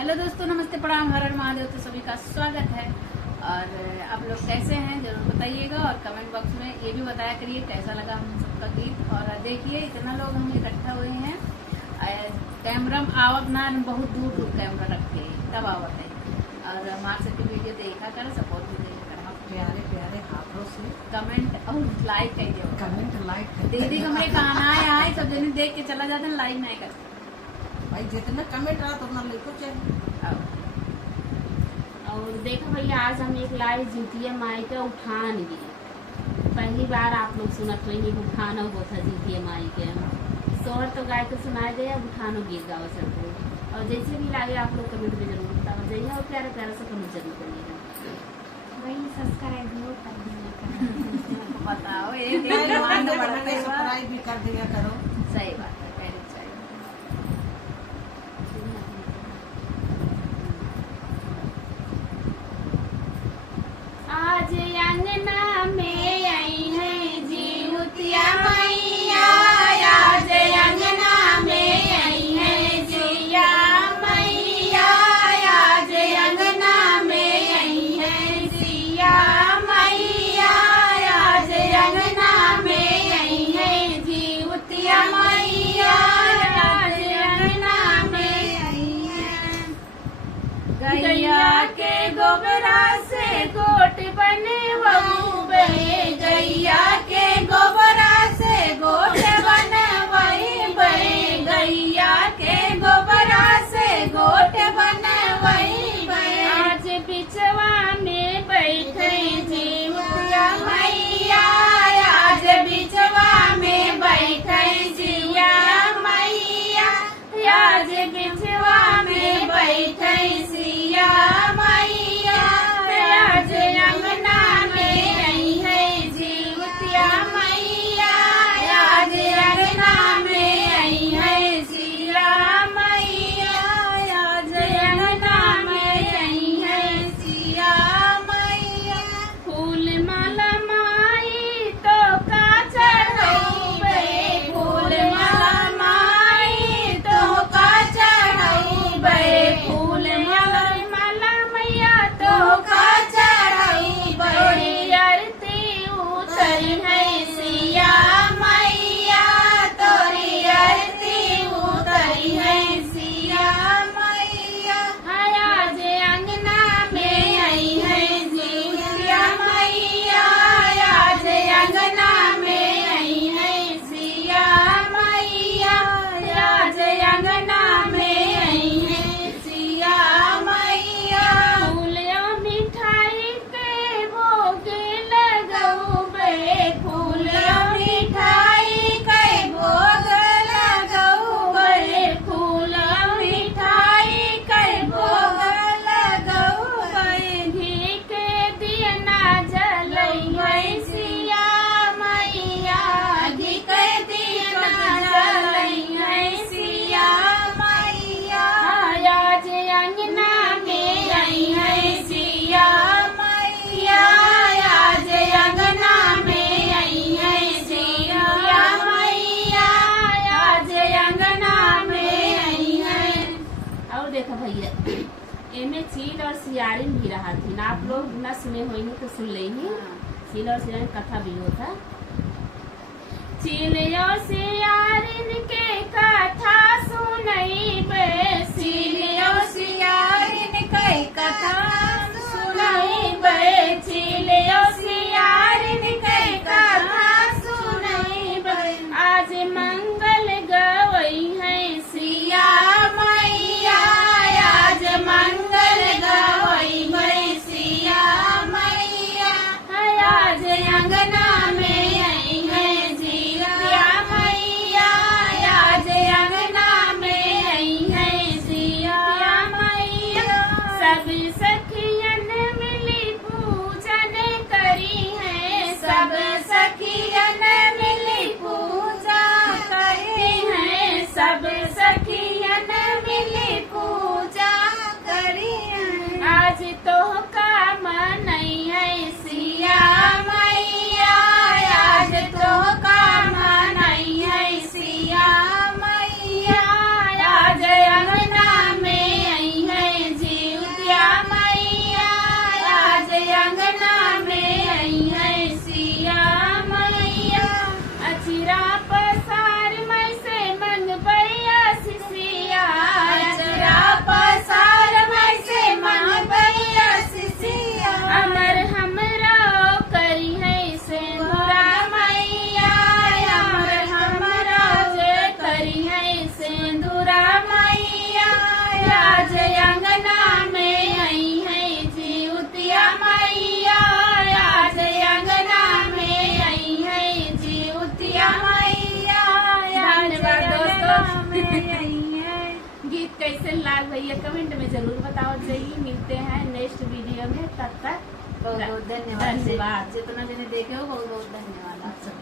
Hello दोस्तों, नमस्ते, प्रणाम, हर हर महादेव। तो सभी का स्वागत है। और आप लोग कैसे हैं जरूर बताइएगा और कमेंट बॉक्स में ये भी बताया करिए कैसा लगा हम सबका गीत। और देखिए इतना लोग हम इकट्ठा हुए हैं, कैमरा आवत ना बहुत दूर दूर कैमरा रखे तब आवत है। और हमारे सबकी वीडियो देखा कर, सपोर्ट भी देखा कर, प्यारे प्यारे हाथों से कमेंट और लाइक करिए। कमेंट लाइक दीदी हमारे कहना है सब जने देख के चला जाते हैं, लाइक नहीं करते भाई, जितना कमेंट रहा उतना लिखो चाहिए। और देखो भैया, आज हम एक लाइव जीतिया माई का उठान गए। पहली बार आप लोग सुनत हुए उठाना हुआ था जीतिया माई के। शोहर तो गाय को सुनाए गए, अब उठानो गीत गाओ सबको। और जैसे भी लागे आप लोग कमेंट में जरूर बताओ जाइए और प्यारा प्यारा से कमेंट जरूर करिएगा। वही सब्सक्राइब जरूर कर दीजिएगा। बताओ सब्सक्राइब भी कर दिया करो। सही बात है, कहनी चाहिए। आज अंगना में आई है जीवतिया मैया, आज अंगना में आई है जिया मैया, आज अंगना में आई है जिया मैया, आज अंगना में आई है जीवतिया मैया, आज अंगना में आई है। गैया के गोबरा से गोट बनवाऊं, गैया के गोबरा से गोट बनवाई, गैया के गोबरा से गोट बनवाई। आज बिचवा में बैठे जीवतिया मैया, आज बिचवा में बैठे जिया मैया, आज बिचवा में बैठे सिया मैया, आज अंगना में आई है जीवतिया मैया, आज अंगना में आई है सिया मैया, आज अंगना में आई है सिया मैया। फूल माला माई तो का चढ़ाई, फूल माला माई तो का चढ़ाई, फूल माला मैया तो का चढ़ाई, बड़ी आरती उतरी है सिया मैया, तोरी आरती उतरी है सिया मैया। आज अंगना में आई है जीवतिया मैया, आज अंगना में आई है सिया मैया, आज अंगना में आई है सिया मैया। फूलिया मिठाई के भोग लगाऊ, फूलिया मिठाई के भोग लगाऊ, फूलिया मिठाई के भोग लगाऊ, घी के दिया ना जलई है सिया मैया, घी के दिया ना जलई है सिया मैया। आज अंगना में आई है सिया मैया, आज अंगना में आई है सिया मैया, आज अंगना में आई है। और देखो भैया, एमे चील और सियारिन भी रहा थी ना, आप लोग न सुने हो तो सुन ले ही। चील और सियारिन कथा भी होता। चील और सियारिन के कथा सुनई बे, चील और सियारिन के कथा सुनई बे, चील और सियारिन के कथा सुनई बे। आज मंगल गवई है सिया मैया, आज मंगल गवई है सिया मैया, आज अंगना में आई है जीवतिया मैया, आज अंगना में आई है। गीत कैसे लाल भैया कमेंट में जरूर बताओ चाहिए। मिलते हैं नेक्स्ट वीडियो में, तब तक बहुत बहुत धन्यवाद। धन्यवाद। जितना जने देखे हो बहुत बहुत धन्यवाद आप सबका।